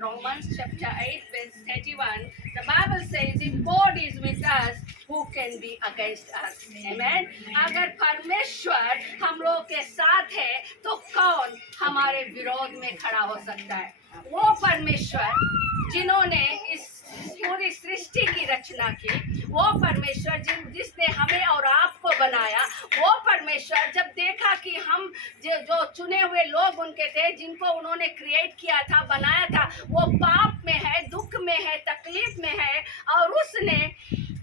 Romans chapter 8 verse 31, the Bible says, if God is with us, who can be against us? Amen. अगर परमेश्वर हम लोग के साथ है तो कौन हमारे विरोध में खड़ा हो सकता है? वो परमेश्वर जिन्होंने इस पूरी सृष्टि की रचना की, वो परमेश्वर जिसने हमें और आपको बनाया, वो परमेश्वर जब देखा कि हम जो चुने हुए लोग उनके थे, जिनको उन्होंने क्रिएट किया था, बनाया था, वो पाप में है, दुख में है, तकलीफ में है, और उसने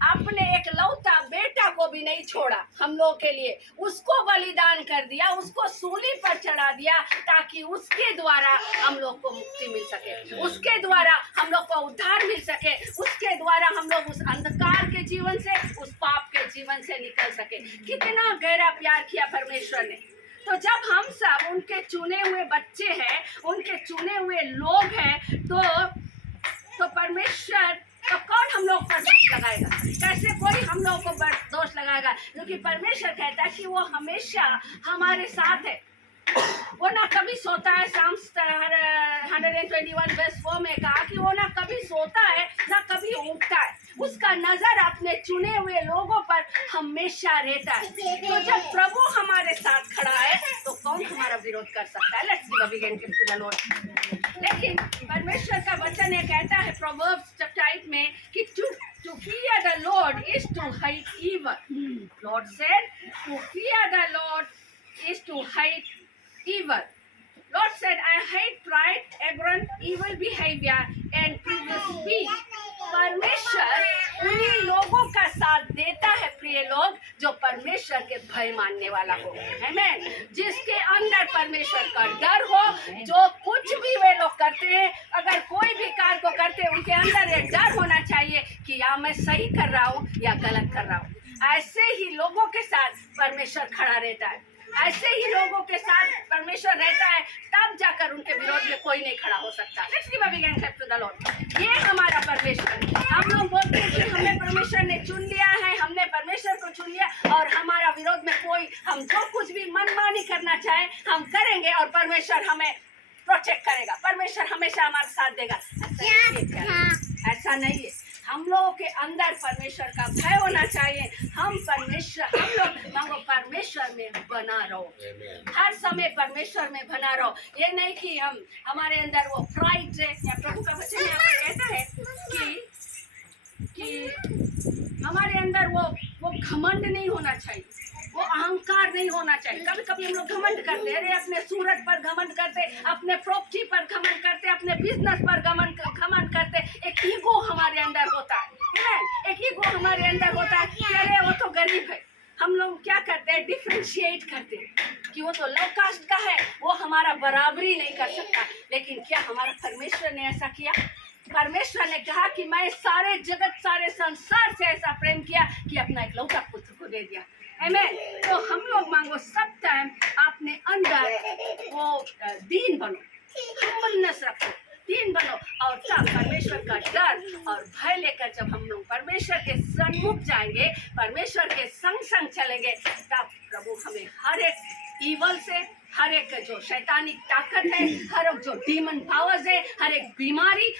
अपने एक लौता बेटा को भी नहीं छोड़ा हम लोग के लिए, उसको बलिदान कर दिया, उसको सूली पर चढ़ा दिया, ताकि उसके द्वारा हम लोग को मुक्ति मिल सके, उसके द्वारा हम लोग को उद्धार मिल सके, उसके द्वारा हम लोग उस अंधकार के जीवन से, उस पाप के जीवन से निकल सके। कितना गहरा प्यार किया परमेश्वर ने। तो जब हम सब उनके चुने हुए बच्चे हैं, उनके चुने हुए लोग हैं, तो परमेश्वर तो कौन हम लोग पर दोष लगाएगा? कैसे कोई हम लोग को दोष लगाएगा? क्योंकि परमेश्वर कहता है कि वो हमेशा हमारे साथ है, वो ना कभी सोता है। Psalms 121 verse 4 में कहा कि वो ना कभी सोता है ना कभी ऊँघता है, उसका नजर अपने चुने हुए लोगों पर हमेशा रहता है। तो जब प्रभु हमारे साथ खड़ा है तो कौन हमारा विरोध कर सकता है? Let's give a big hand to the lord. लेकिन परमेश्वर का वचन ये कहता है Proverbs chapter 8 में कि to fear the Lord is to hate evil. Lord said, to fear the Lord is to hate evil. Lord said, I hate pride, arrogance, evil behavior and previous speech. परमेश्वर उन्हीं लोगों का साथ देता है, प्रिय लोग, जो परमेश्वर के भय मानने वाला हो। आमीन। जिसके अंदर परमेश्वर का डर हो, जो कुछ भी वे लोग करते हैं, अगर कोई भी कार्य को करते हैं, उनके अंदर ये डर होना चाहिए कि या मैं सही कर रहा हूँ या गलत कर रहा हूँ। ऐसे ही लोगों के साथ परमेश्वर खड़ा रहता है, ऐसे ही लोगों के साथ परमेश्वर रहता है, तब जाकर उनके विरोध में कोई नहीं खड़ा हो सकता। Let's give a big hand to the lord. ये हमारा परमेश्वर। हम लोग बोलते हैं कि हमें परमेश्वर ने चुन लिया है, हमने परमेश्वर को चुन लिया, और हमारा विरोध में कोई, हम जो कुछ भी मनमानी करना चाहे हम करेंगे और परमेश्वर हमें प्रोटेक्ट करेगा, परमेश्वर हमेशा हमारे साथ देगा। ऐसा नहीं है। हम लोगों के अंदर परमेश्वर का भय होना चाहिए। हम लोग मांगो परमेश्वर में बना रहो, हर समय परमेश्वर में बना रहो। ये नहीं कि हमारे अंदर वो प्राइड है, या प्रभु का वचन कहता है कि हमारे अंदर वो घमंड नहीं होना चाहिए, वो अहंकार नहीं होना चाहिए। कभी कभी हम लोग घमंड करते हैं, अपने सूरत पर घमंड करते, अपने प्रॉपर्टी पर घमंड करते, अपने बिजनेस पर घमंड करते। एक ईगो हमारे अंदर होता है, एक ईगो हमारे अंदर होता है कि अरे वो तो गरीब है। हम लोग क्या करते हैं? डिफ्रेंशिएट करते हैं कि वो तो लो कास्ट का है, वो हमारा बराबरी नहीं कर सकता। लेकिन क्या हमारा परमेश्वर ने ऐसा किया? परमेश्वर ने कहा कि मैं सारे जगत, सारे संसार से ऐसा प्रेम किया कि अपना एक लौता पुत्र को दे दिया। आमीन। तो हम लोग मांगो सब टाइम अपने अंदर वो दीन बनो, हम्बलनेस रखो, दीन बनो, और तब परमेश्वर का डर और भय लेकर जब हम लोग परमेश्वर के सन्मुख जाएंगे, परमेश्वर के संग संग चलेंगे, तब प्रभु हमें हर एक ईवल से, हर एक जो शैतानिक ताकत है, हर एक जो डीमन पावर्स है, हर एक बीमारी